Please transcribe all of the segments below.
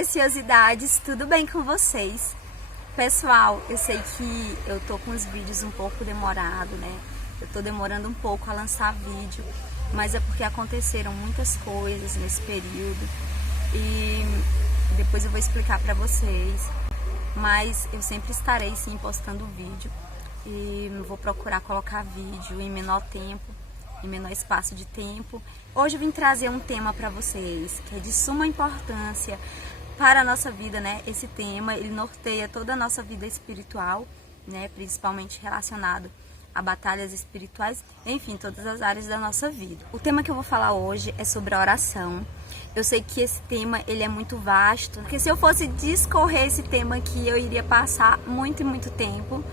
preciosidades, tudo bem com vocês? Pessoal, eu sei que eu tô com os vídeos um pouco demorado, né? Eu tô demorando um pouco a lançar vídeo, mas é porque aconteceram muitas coisas nesse período e depois eu vou explicar pra vocês. Mas eu sempre estarei sim postando vídeo e vou procurar colocar vídeo em menor tempo, em menor espaço de tempo. Hoje eu vim trazer um tema para vocês que é de suma importância para a nossa vida, né? Esse tema, ele norteia toda a nossa vida espiritual, né? Principalmente relacionado a batalhas espirituais, enfim, todas as áreas da nossa vida. O tema que eu vou falar hoje é sobre a oração. Eu sei que esse tema, ele é muito vasto, porque se eu fosse discorrer esse tema aqui, eu iria passar muito e muito tempo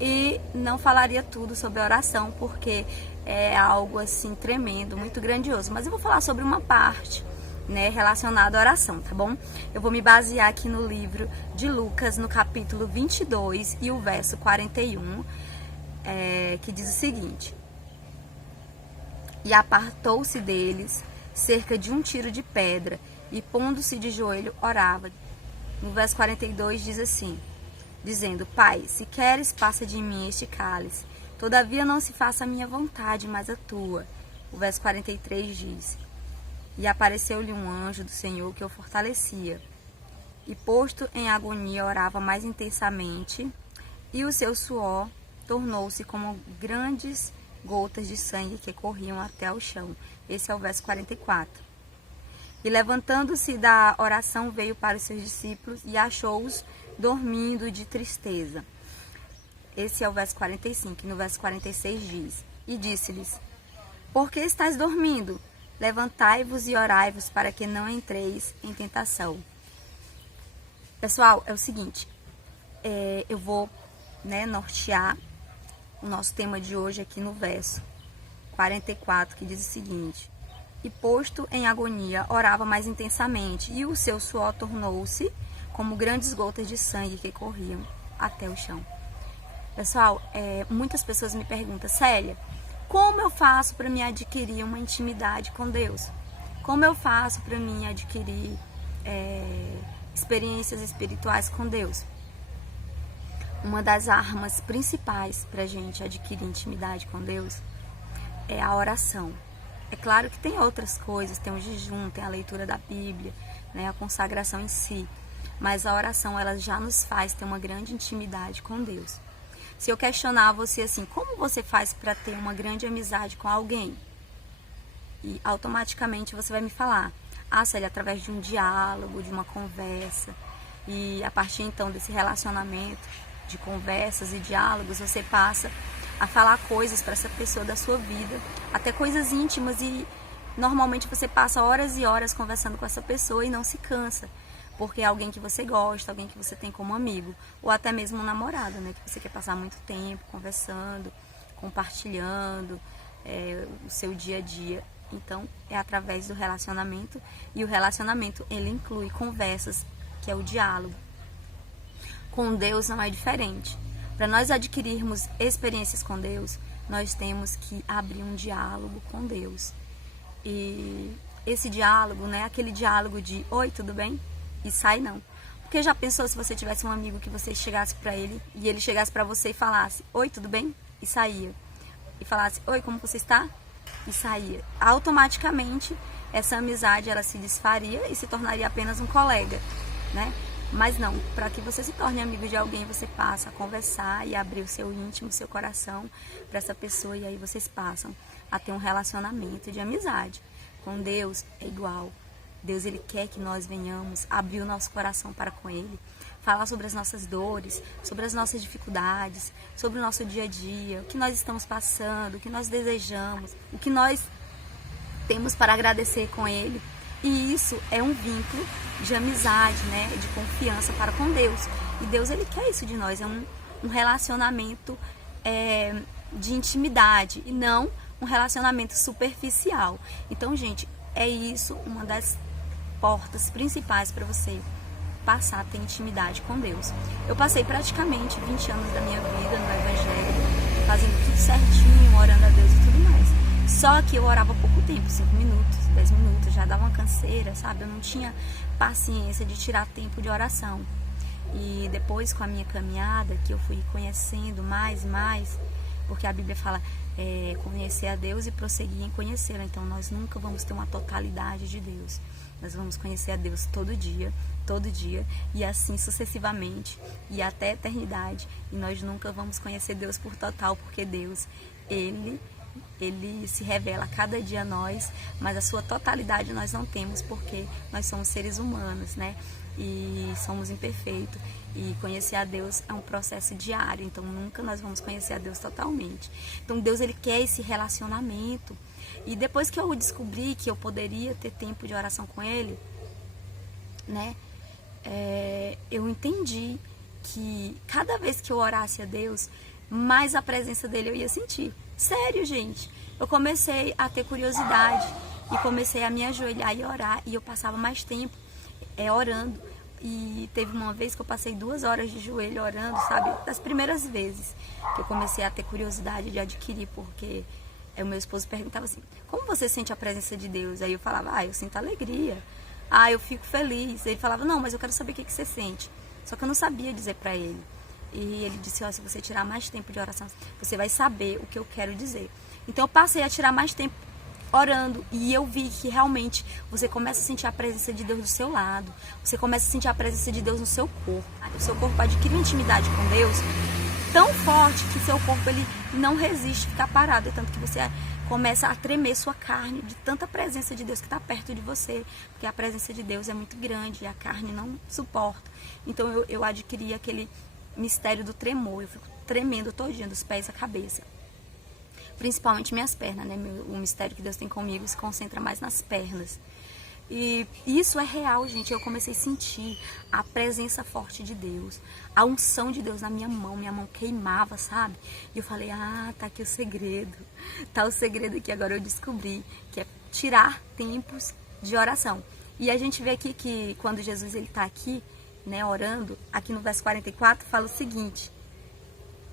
e não falaria tudo sobre a oração, porque é algo assim tremendo, muito grandioso. Mas eu vou falar sobre uma parte, né, relacionada à oração, tá bom? Eu vou me basear aqui no livro de Lucas, no capítulo 22 e o verso 41, que diz o seguinte: E apartou-se deles cerca de um tiro de pedra, e pondo-se de joelho, orava. No verso 42 diz assim, dizendo: Pai, se queres, passa de mim este cálice. Todavia não se faça a minha vontade, mas a tua. O verso 43 diz: E apareceu-lhe um anjo do Senhor que o fortalecia. E posto em agonia, orava mais intensamente, e o seu suor tornou-se como grandes gotas de sangue que corriam até o chão. Esse é o verso 44. E levantando-se da oração, veio para os seus discípulos e achou-os dormindo de tristeza. Esse é o verso 45. E no verso 46 diz: E disse-lhes: Por que estáis dormindo? Levantai-vos e orai-vos para que não entreis em tentação. Pessoal, é o seguinte, eu vou nortear o nosso tema de hoje aqui no verso 44, que diz o seguinte: E posto em agonia, orava mais intensamente, e o seu suor tornou-se como grandes gotas de sangue que corriam até o chão. Pessoal, muitas pessoas me perguntam: Célia, como eu faço para me adquirir uma intimidade com Deus? Como eu faço para me adquirir experiências espirituais com Deus? Uma das armas principais para a gente adquirir intimidade com Deus é a oração. É claro que tem outras coisas, tem o jejum, tem a leitura da Bíblia, né, a consagração em si. Mas a oração, ela já nos faz ter uma grande intimidade com Deus. Se eu questionar você assim, como você faz para ter uma grande amizade com alguém? E automaticamente você vai me falar: Célia, através de um diálogo, de uma conversa. E a partir então desse relacionamento, de conversas e diálogos, você passa a falar coisas para essa pessoa da sua vida, até coisas íntimas, e normalmente você passa horas e horas conversando com essa pessoa e não se cansa, porque é alguém que você gosta, alguém que você tem como amigo, ou até mesmo um namorado, né, que você quer passar muito tempo conversando, compartilhando o seu dia a dia. Então é através do relacionamento, e o relacionamento, ele inclui conversas, que é o diálogo. Com Deus não é diferente. Para nós adquirirmos experiências com Deus, nós temos que abrir um diálogo com Deus. E esse diálogo não é aquele diálogo de oi, tudo bem? E sai não. Porque já pensou se você tivesse um amigo que você chegasse para ele e ele chegasse para você e falasse oi, tudo bem? E saía. E falasse oi, como você está? E saía. Automaticamente essa amizade, ela se desfaria e se tornaria apenas um colega, né? Mas não, para que você se torne amigo de alguém, você passa a conversar e abrir o seu íntimo, o seu coração para essa pessoa, e aí vocês passam a ter um relacionamento de amizade. Com Deus é igual. Deus, ele quer que nós venhamos abrir o nosso coração para com ele, falar sobre as nossas dores, sobre as nossas dificuldades, sobre o nosso dia a dia, o que nós estamos passando, o que nós desejamos, o que nós temos para agradecer com ele. E isso é um vínculo de amizade, né, de confiança para com Deus. E Deus, ele quer isso de nós, é um relacionamento de intimidade e não um relacionamento superficial. Então, gente, é isso uma das portas principais para você passar a ter intimidade com Deus. Eu passei praticamente 20 anos da minha vida no Evangelho, fazendo tudo certinho, orando a Deus e tudo mais. Só que eu orava pouco tempo, 5 minutos, 10 minutos, já dava uma canseira, sabe? Eu não tinha paciência de tirar tempo de oração. E depois, com a minha caminhada, que eu fui conhecendo mais e mais, porque a Bíblia fala conhecer a Deus e prosseguir em conhecê-lo. Então, nós nunca vamos ter uma totalidade de Deus. Nós vamos conhecer a Deus todo dia, e assim sucessivamente, e até a eternidade. E nós nunca vamos conhecer Deus por total, porque Deus, Ele se revela a cada dia a nós, mas a sua totalidade nós não temos, porque nós somos seres humanos, né? E somos imperfeitos, e conhecer a Deus é um processo diário, então nunca nós vamos conhecer a Deus totalmente. Então Deus, Ele quer esse relacionamento, e depois que eu descobri que eu poderia ter tempo de oração com Ele, né, eu entendi que cada vez que eu orasse a Deus, mais a presença dele eu ia sentir. Sério, gente, eu comecei a ter curiosidade e comecei a me ajoelhar e orar, e eu passava mais tempo orando. E teve uma vez que eu passei 2 horas de joelho orando, sabe? Das primeiras vezes que eu comecei a ter curiosidade de adquirir, porque o meu esposo perguntava assim: como você sente a presença de Deus? Aí eu falava: eu sinto alegria, eu fico feliz. Ele falava: não, mas eu quero saber o que você sente. Só que eu não sabia dizer pra ele. E ele disse: se você tirar mais tempo de oração, você vai saber o que eu quero dizer. Então eu passei a tirar mais tempo orando, e eu vi que realmente você começa a sentir a presença de Deus do seu lado, você começa a sentir a presença de Deus no seu corpo. O seu corpo adquire uma intimidade com Deus tão forte que seu corpo, ele não resiste ficar parado, é tanto que você começa a tremer sua carne de tanta presença de Deus que está perto de você, porque a presença de Deus é muito grande e a carne não suporta. Então eu adquiri aquele mistério do tremor, eu fico tremendo todinha, dos pés à cabeça. Principalmente minhas pernas, né? O mistério que Deus tem comigo se concentra mais nas pernas. E isso é real, gente. Eu comecei a sentir a presença forte de Deus, a unção de Deus na minha mão queimava, sabe? E eu falei: tá aqui o segredo. Tá o segredo que agora eu descobri, que é tirar tempos de oração. E a gente vê aqui que quando Jesus, ele tá aqui, né, orando, aqui no verso 44, fala o seguinte: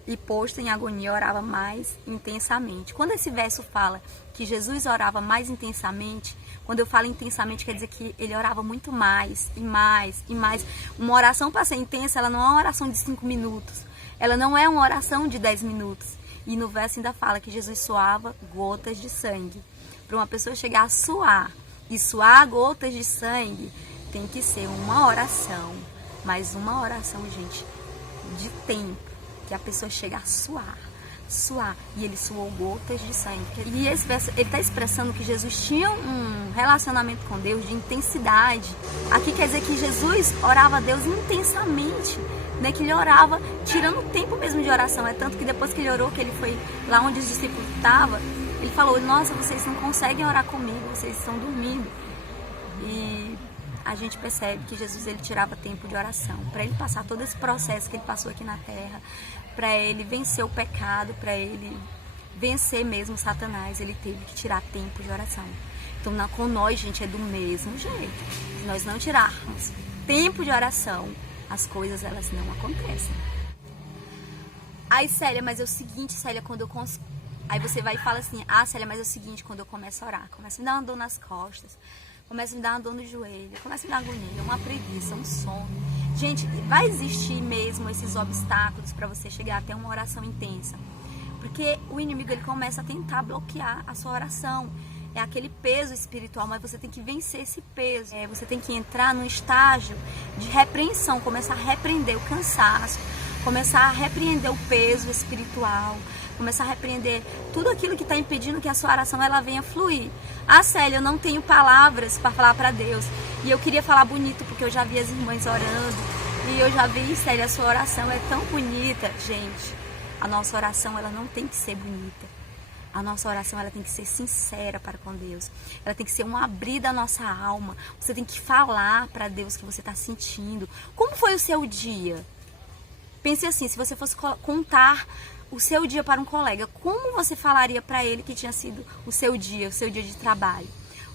e posto em agonia, orava mais intensamente. Quando esse verso fala que Jesus orava mais intensamente, quando eu falo intensamente, quer dizer que ele orava muito mais, e mais, e mais. Uma oração, para ser intensa, ela não é uma oração de 5 minutos. Ela não é uma oração de 10 minutos. E no verso ainda fala que Jesus suava gotas de sangue. Para uma pessoa chegar a suar e suar gotas de sangue, tem que ser uma oração. Mas uma oração, gente, de tempo, que a pessoa chega a suar, e ele suou gotas de sangue. E esse verso, ele está expressando que Jesus tinha um relacionamento com Deus de intensidade. Aqui quer dizer que Jesus orava a Deus intensamente, né? Que ele orava tirando tempo mesmo de oração. É tanto que depois que ele orou, que ele foi lá onde os discípulos estavam, ele falou: nossa, vocês não conseguem orar comigo, vocês estão dormindo. E a gente percebe que Jesus, ele tirava tempo de oração, para ele passar todo esse processo que ele passou aqui na terra, para ele vencer o pecado, para ele vencer mesmo Satanás, ele teve que tirar tempo de oração. Então, com nós, gente, é do mesmo jeito. Se nós não tirarmos tempo de oração, as coisas, elas não acontecem. Aí, Célia, mas é o seguinte, Célia, quando eu Aí você vai e fala assim: Célia, mas é o seguinte, quando eu começo a orar, começa a me dar uma dor nas costas, começa a me dar uma dor no joelho, começa a me dar agonia, uma preguiça, um sono. Gente, vai existir mesmo esses obstáculos para você chegar até uma oração intensa. Porque o inimigo, ele começa a tentar bloquear a sua oração. É aquele peso espiritual, mas você tem que vencer esse peso. Você tem que entrar num estágio de repreensão, começar a repreender o cansaço, começar a repreender o peso espiritual, começar a repreender tudo aquilo que está impedindo que a sua oração ela venha fluir. Célia, eu não tenho palavras para falar para Deus. E eu queria falar bonito, porque eu já vi as irmãs orando. E eu já vi, Célia, a sua oração é tão bonita. Gente, a nossa oração, ela não tem que ser bonita. A nossa oração, ela tem que ser sincera para com Deus. Ela tem que ser um abrir da nossa alma. Você tem que falar para Deus o que você está sentindo. Como foi o seu dia? Pense assim, se você fosse contar o seu dia para um colega, como você falaria para ele que tinha sido o seu dia de trabalho?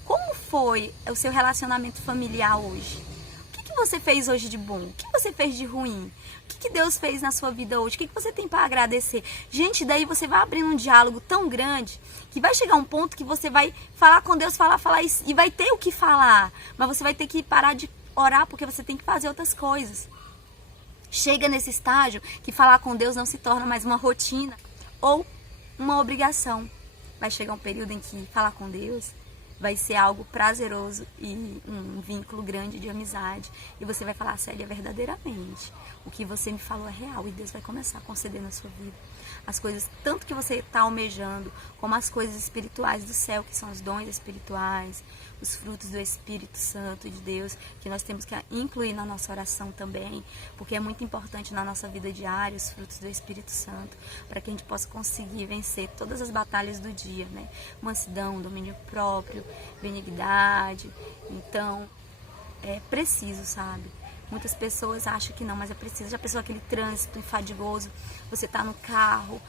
Como foi o seu relacionamento familiar hoje? O que você fez hoje de bom? O que você fez de ruim? O que Deus fez na sua vida hoje? O que você tem para agradecer? Gente, daí você vai abrindo um diálogo tão grande que vai chegar um ponto que você vai falar com Deus, falar e vai ter o que falar. Mas você vai ter que parar de orar porque você tem que fazer outras coisas. Chega nesse estágio que falar com Deus não se torna mais uma rotina ou uma obrigação. Vai chegar um período em que falar com Deus vai ser algo prazeroso e um vínculo grande de amizade. E você vai falar, Célia, verdadeiramente, o que você me falou é real. E Deus vai começar a conceder na sua vida as coisas, tanto que você está almejando, como as coisas espirituais do céu, que são os dons espirituais, os frutos do Espírito Santo de Deus, que nós temos que incluir na nossa oração também, porque é muito importante na nossa vida diária os frutos do Espírito Santo, para que a gente possa conseguir vencer todas as batalhas do dia, né? Mansidão, domínio próprio, benignidade. Então, é preciso, sabe? Muitas pessoas acham que não, mas é preciso. Já pensou aquele trânsito fadigoso, você tá no carro,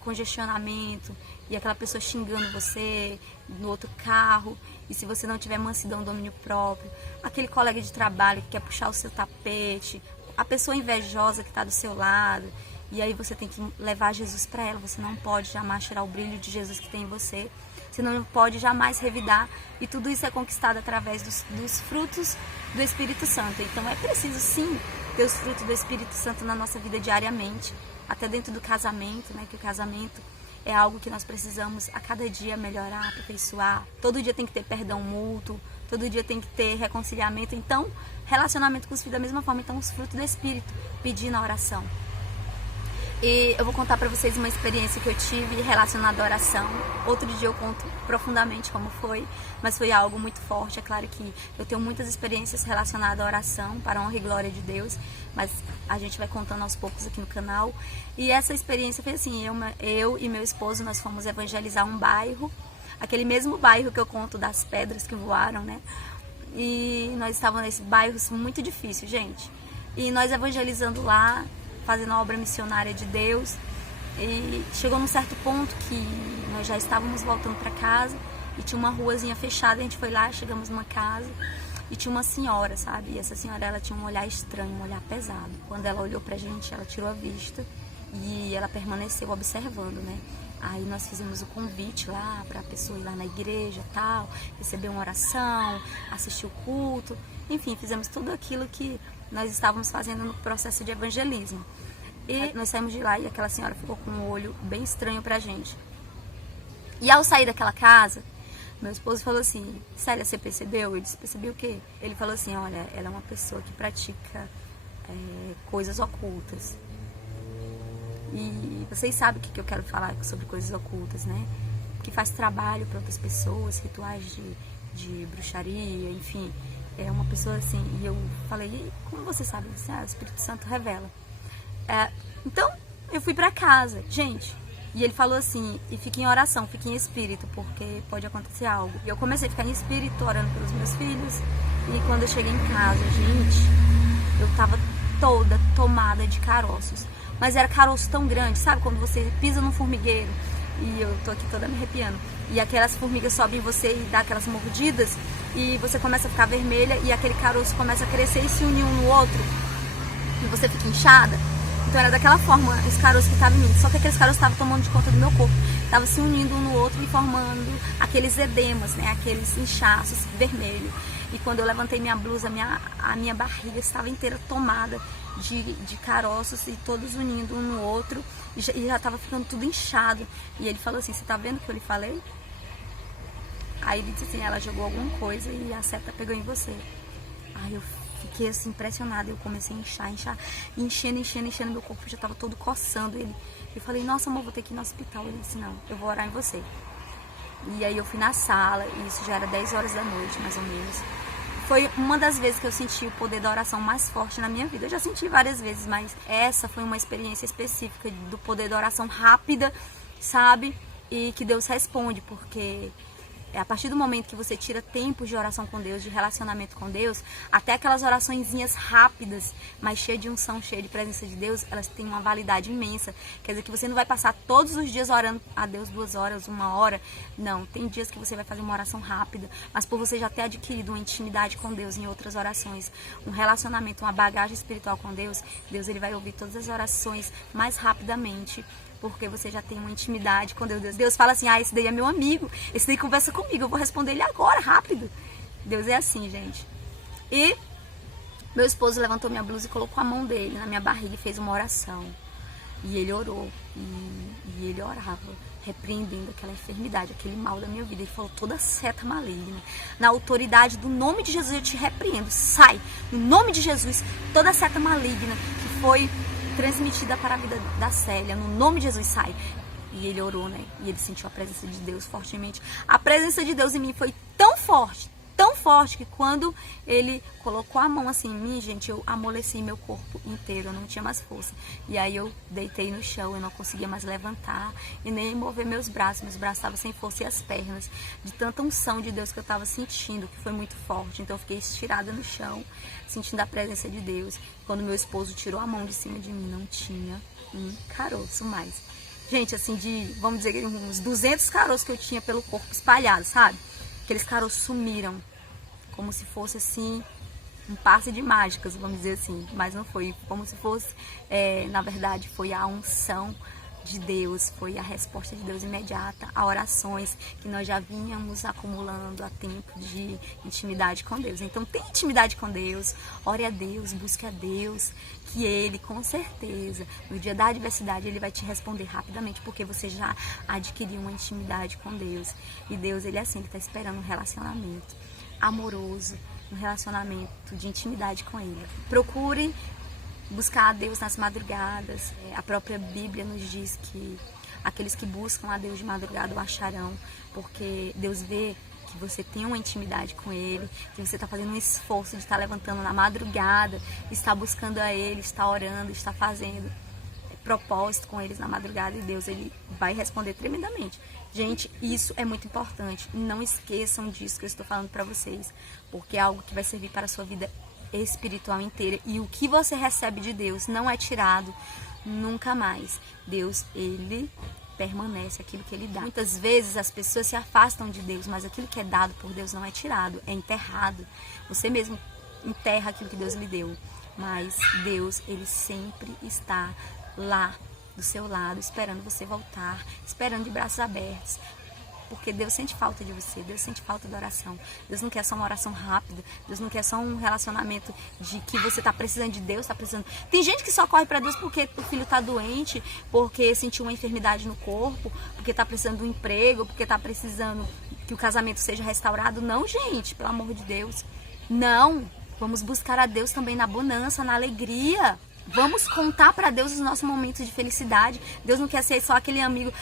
congestionamento, e aquela pessoa xingando você no outro carro, e se você não tiver mansidão, domínio próprio, aquele colega de trabalho que quer puxar o seu tapete, a pessoa invejosa que está do seu lado, e aí você tem que levar Jesus para ela. Você não pode jamais tirar o brilho de Jesus que tem em você. Você não pode jamais revidar. E tudo isso é conquistado através dos frutos do Espírito Santo. Então é preciso sim ter os frutos do Espírito Santo na nossa vida diariamente. Até dentro do casamento, né? Que o casamento é algo que nós precisamos a cada dia melhorar, aperfeiçoar. Todo dia tem que ter perdão mútuo. Todo dia tem que ter reconciliamento. Então, relacionamento com os filhos da mesma forma. Então, os frutos do Espírito, pedir na oração. E eu vou contar pra vocês uma experiência que eu tive relacionada à oração. Outro dia eu conto profundamente como foi, mas foi algo muito forte. É claro que eu tenho muitas experiências relacionadas à oração, para a honra e glória de Deus, mas a gente vai contando aos poucos aqui no canal. E essa experiência foi assim, eu e meu esposo, nós fomos evangelizar um bairro, aquele mesmo bairro que eu conto das pedras que voaram, né? E nós estávamos nesse bairro muito difícil, gente. E nós evangelizando lá, fazendo a obra missionária de Deus, e chegou num certo ponto que nós já estávamos voltando para casa e tinha uma ruazinha fechada. A gente foi lá, chegamos numa casa e tinha uma senhora, sabe? E essa senhora, ela tinha um olhar estranho, um olhar pesado. Quando ela olhou pra gente, ela tirou a vista e ela permaneceu observando, né? Aí nós fizemos o convite lá para a pessoa ir lá na igreja, tal, receber uma oração, assistir o culto, enfim, fizemos tudo aquilo que nós estávamos fazendo no processo de evangelismo. E nós saímos de lá e aquela senhora ficou com um olho bem estranho pra gente. E ao sair daquela casa, meu esposo falou assim, Célia, você percebeu? Eu disse, percebi o quê? Ele falou assim, olha, ela é uma pessoa que pratica coisas ocultas. E vocês sabem o que eu quero falar sobre coisas ocultas, né? Que faz trabalho para outras pessoas, rituais de bruxaria, enfim. É uma pessoa assim, e eu falei, e como você sabe? Assim, o Espírito Santo revela. Então, eu fui pra casa, gente, e ele falou assim, e fique em oração, fique em espírito, porque pode acontecer algo. E eu comecei a ficar em espírito, orando pelos meus filhos, e quando eu cheguei em casa, gente, eu tava toda tomada de caroços. Mas era caroço tão grande, sabe? Quando você pisa num formigueiro, e eu tô aqui toda me arrepiando, e aquelas formigas sobem em você e dá aquelas mordidas, e você começa a ficar vermelha, e aquele caroço começa a crescer e se unir um no outro, e você fica inchada. Então era daquela forma os caroços que estavam em mim, só que aqueles caroços estavam tomando de conta do meu corpo, estavam se unindo um no outro e formando aqueles edemas, né? Aqueles inchaços vermelhos. E quando eu levantei minha blusa, a minha barriga estava inteira tomada de caroços e todos unindo um no outro, e já estava ficando tudo inchado. E ele falou assim, você tá vendo o que eu lhe falei? Aí ele disse assim, ela jogou alguma coisa e a seta pegou em você. Aí eu fiquei assim impressionada, eu comecei a inchar, enchendo, meu corpo já estava todo coçando. Eu falei, nossa amor, vou ter que ir no hospital. Ele disse, não, eu vou orar em você. E aí eu fui na sala, e isso já era 10 horas da noite, mais ou menos. Foi uma das vezes que eu senti o poder da oração mais forte na minha vida. Eu já senti várias vezes, mas essa foi uma experiência específica do poder da oração rápida, sabe? E que Deus responde, porque A partir do momento que você tira tempo de oração com Deus, de relacionamento com Deus, até aquelas oraçõezinhas rápidas, mas cheias de unção, cheias de presença de Deus, elas têm uma validade imensa. Quer dizer que você não vai passar todos os dias orando a Deus 2 horas, 1 hora. Não, tem dias que você vai fazer uma oração rápida, mas por você já ter adquirido uma intimidade com Deus em outras orações, um relacionamento, uma bagagem espiritual com Deus, Deus ele vai ouvir todas as orações mais rapidamente, porque você já tem uma intimidade com Deus. Deus fala assim, esse daí é meu amigo, esse daí conversa comigo, eu vou responder ele agora, rápido. Deus é assim, gente. E meu esposo levantou minha blusa e colocou a mão dele na minha barriga e fez uma oração. E ele orou, e ele orava, repreendendo aquela enfermidade, aquele mal da minha vida. Ele falou, toda seta maligna, na autoridade do nome de Jesus eu te repreendo, sai, no nome de Jesus, toda seta maligna que foi transmitida para a vida da Célia, no nome de Jesus, sai. E ele orou, né? E ele sentiu a presença de Deus fortemente. A presença de Deus em mim foi tão forte, que quando ele colocou a mão assim em mim, gente, eu amoleci meu corpo inteiro, eu não tinha mais força. E aí eu deitei no chão, eu não conseguia mais levantar e nem mover meus braços estavam sem força e as pernas, de tanta unção de Deus que eu estava sentindo, que foi muito forte. Então eu fiquei estirada no chão, sentindo a presença de Deus. Quando meu esposo tirou a mão de cima de mim, não tinha um caroço mais. Gente, assim, vamos dizer, uns 200 caroços que eu tinha pelo corpo espalhado, sabe? Aqueles caroços sumiram, como se fosse assim, um passe de mágicas, vamos dizer assim. Mas não foi, como se fosse, na verdade, foi a unção de Deus, foi a resposta de Deus imediata a orações que nós já vínhamos acumulando há tempo de intimidade com Deus. Então tem intimidade com Deus, ore a Deus, busque a Deus, que Ele, com certeza, no dia da adversidade, Ele vai te responder rapidamente, porque você já adquiriu uma intimidade com Deus. E Deus, Ele é assim, Ele está esperando um relacionamento amoroso, um relacionamento de intimidade com Ele. Procure buscar a Deus nas madrugadas. A própria Bíblia nos diz que aqueles que buscam a Deus de madrugada o acharão, porque Deus vê que você tem uma intimidade com Ele, que você está fazendo um esforço de estar levantando na madrugada, está buscando a Ele, está orando, está fazendo propósito com eles na madrugada, e Deus ele vai responder tremendamente. Gente, isso é muito importante. Não esqueçam disso que eu estou falando para vocês, porque é algo que vai servir para a sua vida espiritual inteira, e o que você recebe de Deus não é tirado nunca mais. Deus, ele permanece aquilo que ele dá. Muitas vezes as pessoas se afastam de Deus, mas aquilo que é dado por Deus não é tirado, é enterrado. Você mesmo enterra aquilo que Deus lhe deu, mas Deus, ele sempre está lá do seu lado, esperando você voltar, esperando de braços abertos. Porque Deus sente falta de você, Deus sente falta da oração. Deus não quer só uma oração rápida, Deus não quer só um relacionamento de que você está precisando de Deus, está precisando. Tem gente que só corre para Deus porque o filho está doente, porque sentiu uma enfermidade no corpo, porque está precisando de um emprego, porque está precisando que o casamento seja restaurado. Não, gente, pelo amor de Deus. Não, vamos buscar a Deus também na bonança, na alegria. Vamos contar para Deus os nossos momentos de felicidade. Deus não quer ser só aquele amigo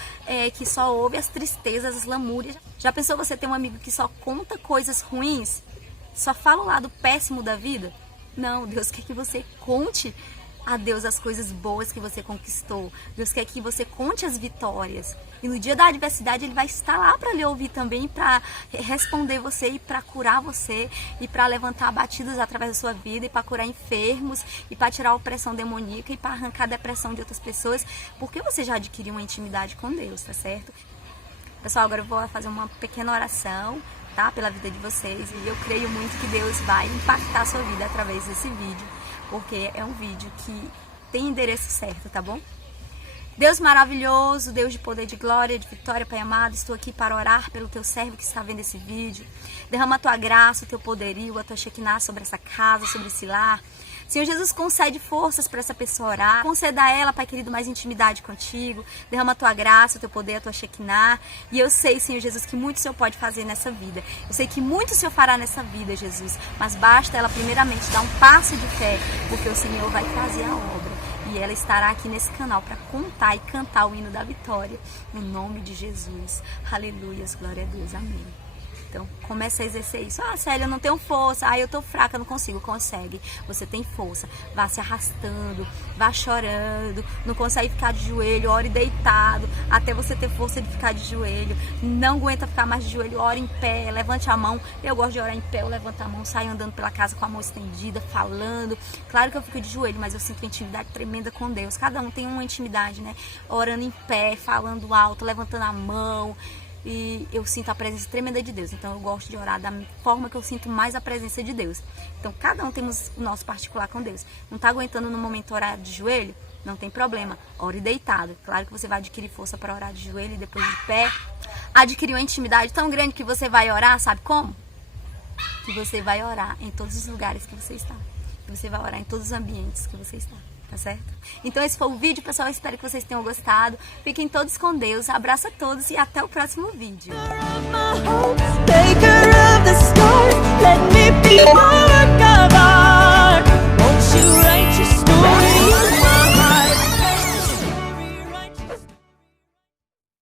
que só ouve as tristezas, as lamúrias. Já pensou você ter um amigo que só conta coisas ruins? Só fala o lado péssimo da vida? Não, Deus quer que você conte a Deus as coisas boas que você conquistou. Deus quer que você conte as vitórias. E no dia da adversidade Ele vai estar lá para lhe ouvir também, para responder você e para curar você e para levantar abatidos através da sua vida e para curar enfermos e para tirar a opressão demoníaca e para arrancar a depressão de outras pessoas, porque você já adquiriu uma intimidade com Deus, tá certo? Pessoal, agora eu vou fazer uma pequena oração, tá? Pela vida de vocês, e eu creio muito que Deus vai impactar a sua vida através desse vídeo, porque é um vídeo que tem endereço certo, tá bom? Deus maravilhoso, Deus de poder, de glória, de vitória, Pai amado, estou aqui para orar pelo teu servo que está vendo esse vídeo. Derrama a tua graça, o teu poderio, a tua Shekinah sobre essa casa, sobre esse lar. Senhor Jesus, concede forças para essa pessoa orar. Conceda a ela, Pai querido, mais intimidade contigo. Derrama a tua graça, o teu poder, a tua Shekinah. E eu sei, Senhor Jesus, que muito o Senhor pode fazer nessa vida. Eu sei que muito o Senhor fará nessa vida, Jesus. Mas basta ela primeiramente dar um passo de fé, porque o Senhor vai fazer a obra. E ela estará aqui nesse canal para contar e cantar o hino da vitória. No nome de Jesus. Aleluias, glória a Deus, amém. Então, comece a exercer isso. Ah, Célia, eu não tenho força. Ah, eu tô fraca, não consigo. Consegue. Você tem força. Vá se arrastando, vá chorando. Não consegue ficar de joelho, ore deitado, até você ter força de ficar de joelho. Não aguenta ficar mais de joelho, ore em pé, levante a mão. Eu gosto de orar em pé, eu levanto a mão, saio andando pela casa com a mão estendida, falando. Claro que eu fico de joelho, mas eu sinto uma intimidade tremenda com Deus. Cada um tem uma intimidade, né? Orando em pé, falando alto, levantando a mão. E eu sinto a presença tremenda de Deus. Então eu gosto de orar da forma que eu sinto mais a presença de Deus. Então cada um temos o nosso particular com Deus. Não tá aguentando no momento orar de joelho? Não tem problema. Ore deitado. Claro que você vai adquirir força para orar de joelho e depois de pé. Adquirir uma intimidade tão grande que você vai orar, sabe como? Que você vai orar em todos os lugares que você está. Que você vai orar em todos os ambientes que você está. Tá certo? Então esse foi o vídeo, pessoal. Eu espero que vocês tenham gostado. Fiquem todos com Deus. Abraço a todos e até o próximo vídeo.